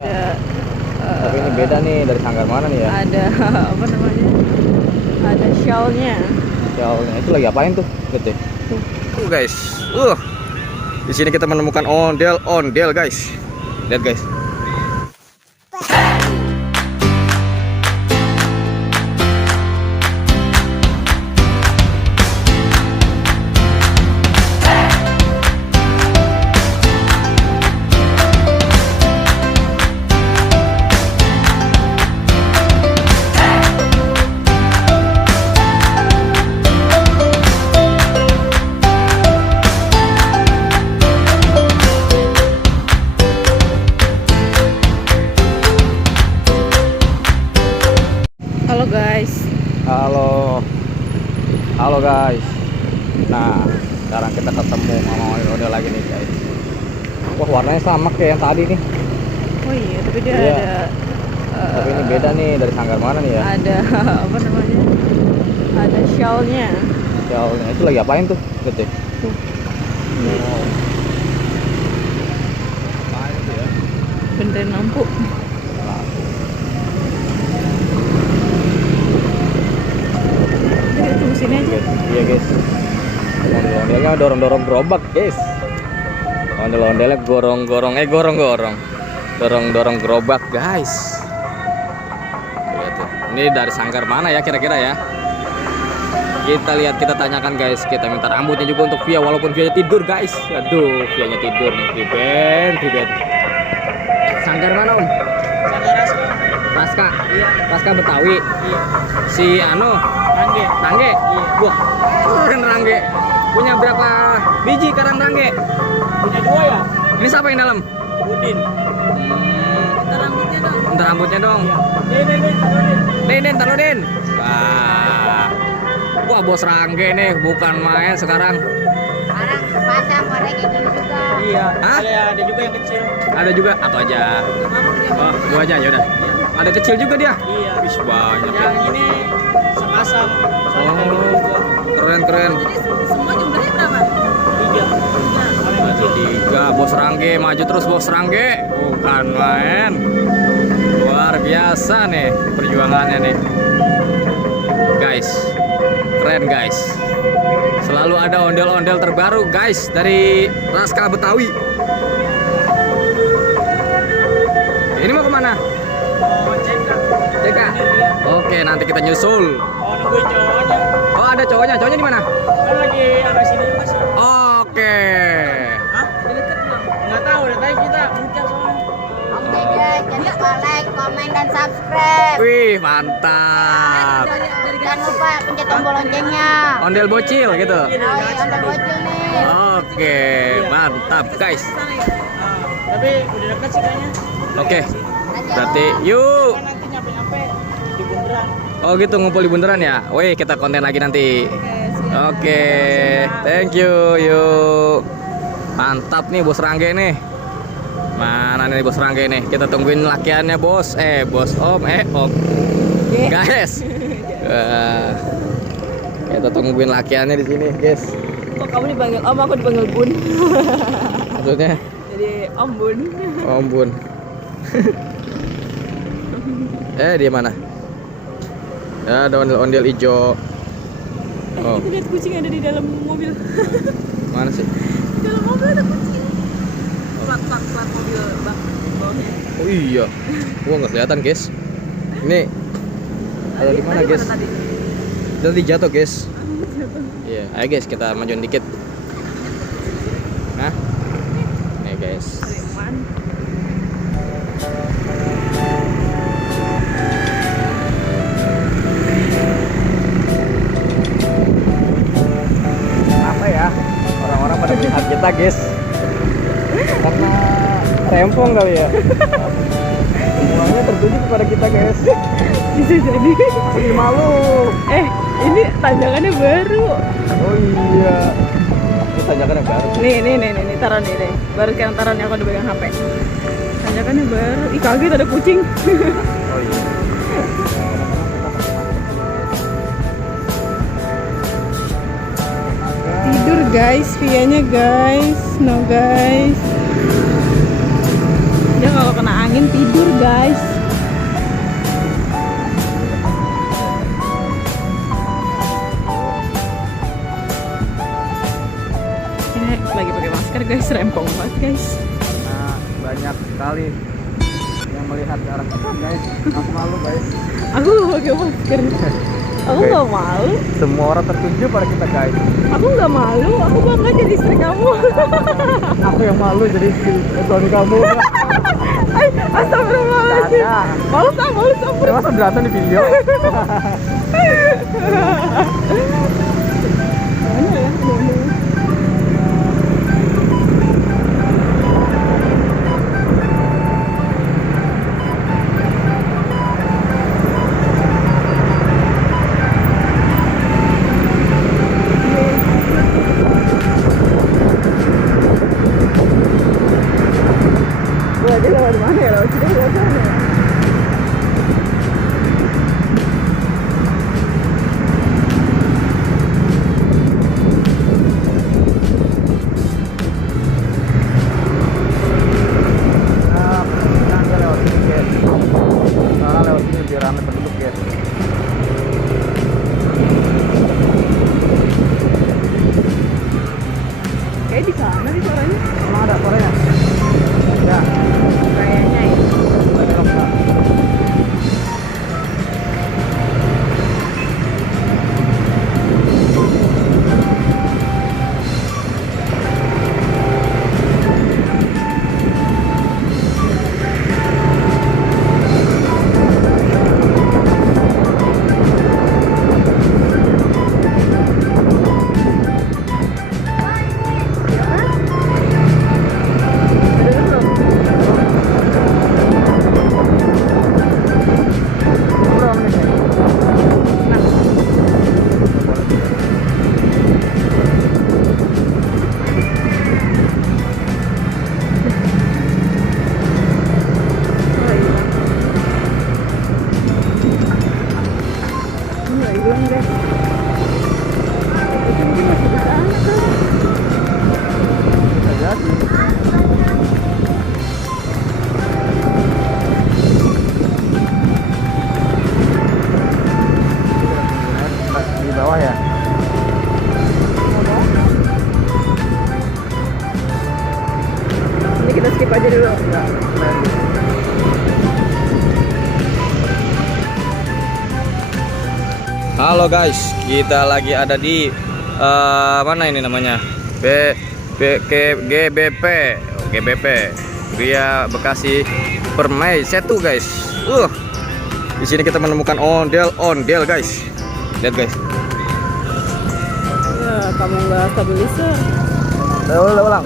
Ada, Tapi ini beda nih, dari sanggar mana nih ya? ada apa namanya? Ada shellnya. Shellnya itu lagi apain tuh? Gede. Guys, di sini kita menemukan ondel guys. Lihat guys. Halo guys. Halo guys. Nah, sekarang kita ketemu sama ondel lagi nih guys. Wah, warnanya sama kayak yang tadi nih. Oh iya, tapi dia Iya. ada. Tapi ini beda nih, dari sanggar mana nih ya? Ada apa namanya? Ada shellnya. Shellnya itu lagi apain tuh? Gede. Tuh. Oh. Apaan itu ya? Benerin lampu. Nah, Jadi tunggu sini aja. iya guys. Ondel-ondelnya dorong-dorong gerobak guys. Ondel-ondelnya gorong-gorong dorong-dorong gerobak guys. Lihat tuh. Ini dari sanggar mana ya kira-kira ya? Kita lihat, kita tanyakan guys. Kita minta rambutnya juga untuk Via, walaupun Via tidur guys. Aduh, Via-nya tidur nih. Priben. Sanggar mana om? Sanggar Raska. Iya. Raska Betawi. Iya. Si Ano. Rangge. Rangge? Iya. Wah, keren Rangge. Punya berapa biji karang Rangge? Punya 2 ya? Ini siapa yang dalam? Udin. Kita rambutnya dong. Minta rambutnya dong. Iya. Den, taruh Den. Wah, bos Rangge nih, bukan main sekarang. Sekarang pasang warna kayak gini juga. Iya. Hah? Ada juga yang kecil. Ada juga atau aja? Oh, dua aja yaudah. Ada kecil juga dia. Iya. Wih, banyak ya. Yang ini sepasang. Oh, keren. Semua jumlahnya berapa? 3. Ada 3, bos Rangge, maju terus bos Rangge. Bukan main. Luar biasa nih perjuangannya nih. Guys, keren guys. Selalu ada ondel-ondel terbaru guys dari Raska Betawi. Ini mau kemana? Oh, CK. Oke, nanti kita nyusul. Oh, nungguin cowoknya. Oh, ada cowoknya. Cowoknya di mana? Kan lagi arah sini juga sih. Oke. Hah? Di dekat belum? Nggak tahu, udah tadi kita buka soalnya. Oke guys, jangan lupa like, komen, dan subscribe. Wih, mantap. Jangan lupa pencet tombol loncengnya. Ondel bocil gitu. Oh iya, ondel bocil nih. Oke, mantap guys. Tapi udah dekat sih kayaknya. Oke, berarti yuk. Kan nanti nyampe-nyampe di bundaran. Oh gitu, ngumpul di bundaran ya. Wih, kita konten lagi nanti. Oke, thank you. Yuk. Mantap nih bos Rangge nih. Mana nih bos Rangge nih? Kita tungguin lakiannya bos. Bos om. Guys. Kita tungguin lakiannya di sini, guys. Kok kamu dipanggil Om, aku dipanggil Bun. Maksudnya Jadi Om Bun. Om Bun. Dia mana? Ya, ada ondel-ondel hijau. Oh, Kita lihat kucing ada di dalam mobil. mana sih? Di dalam mobil ada kucing. Plat mobil bak bawahnya. Oh iya. Gua nggak kelihatan, guys. Ini ada di mana, guys? Tadi. Tadi jatuh, guys. Iya, ayo guys, kita majuin dikit. Nah. Nih, guys. Preman. Apa ya? Orang-orang pada melihat kita, guys. Karena rempong kali ya. Semuanya tertuju kepada kita, guys. Bisa jadi. Masih malu. Ini tanjakannya baru. Oh iya. Ini tanjakan yang baru. Nih, taruh nih. Baru sekarang taruh nih, aku udah pegang HP. Tanjakannya baru. Ih, kaget ada kucing. Oh iya. Tidur guys, Vianya guys. No guys. Dia kalau kena angin tidur. rempong banget guys. Nah, banyak sekali yang melihat ke arah kita guys. Aku malu guys. Aku gak pakai masker. Aku Oke. gak malu. Semua orang tertuju pada kita guys. Aku gak malu. Aku bangga jadi istri kamu. Aku yang malu jadi suami kamu. Astagfirullahaladzim. Ada. Malu sama. Ya, masa berantem di video? Mana ya? Gua aja lewat mana ya? Lewat sini lewat sana ya? Nah, kita lewat sini guys. Soalnya lewat sini biar ramai penduduk guys. Kayak di sana di suaranya. Emang ada suaranya? Ya, Kayaknya ya. kita belok Kak. Berapa menit nih? Oh iya. Ini nggak hilang guys. Itu mungkin masih di sana kan? Bisa jadi. Di bawah ya. Ini kita skip aja dulu. Ya, halo guys, kita lagi ada di mana ini namanya? GBP, Gria Bekasi Permai Setu guys. Di sini kita menemukan ondel guys. Lihat guys. Ya, kamu nggak stabilizer. Ulang.